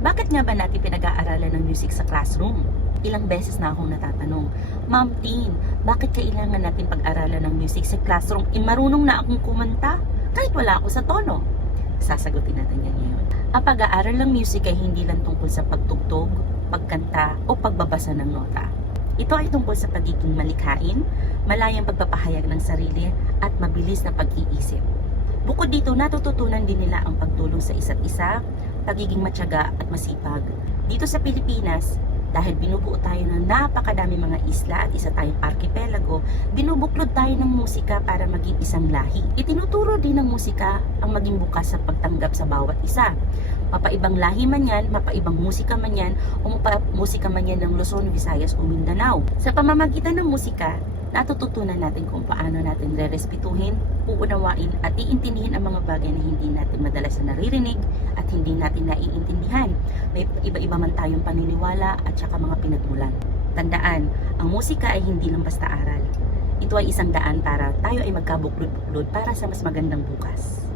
Bakit nga ba natin pinag-aaralan ng music sa classroom? Ilang beses na akong natatanong, Ma'am Teen, bakit kailangan natin pag-aralan ng music sa classroom? E marunong na akong kumanta kahit wala ako sa tono. Sasagutin natin yan ngayon. Ang pag-aaral ng music ay hindi lang tungkol sa pagtugtog, pagkanta o pagbabasa ng nota. Ito ay tungkol sa pagiging malikhain, malayang pagpapahayag ng sarili at mabilis na pag-iisip. Bukod dito, natututunan din nila ang pagtulong sa isa't isa, pagiging matyaga at masipag. Dito sa Pilipinas, dahil binubuo tayo ng napakadami mga isla at isa tayong arkipelago, binubuklod tayo ng musika para maging isang lahi. Itinuturo din ng musika ang maging bukas sa pagtanggap sa bawat isa. Mapaibang lahi man yan, mapaibang musika man yan, o musika man yan ng Luzon, Visayas o Mindanao. Sa pamamagitan ng musika, natututunan natin kung paano natin re-respetuhin, uunawain at iintindihin ang mga bagay na hindi natin madalas na naririnig hindi natin naiintindihan. May iba-iba man tayong paniniwala at saka mga pinagmulan. Tandaan, ang musika ay hindi lang basta aral. Ito ay isang daan para tayo ay magkabuklod-buklod para sa mas magandang bukas.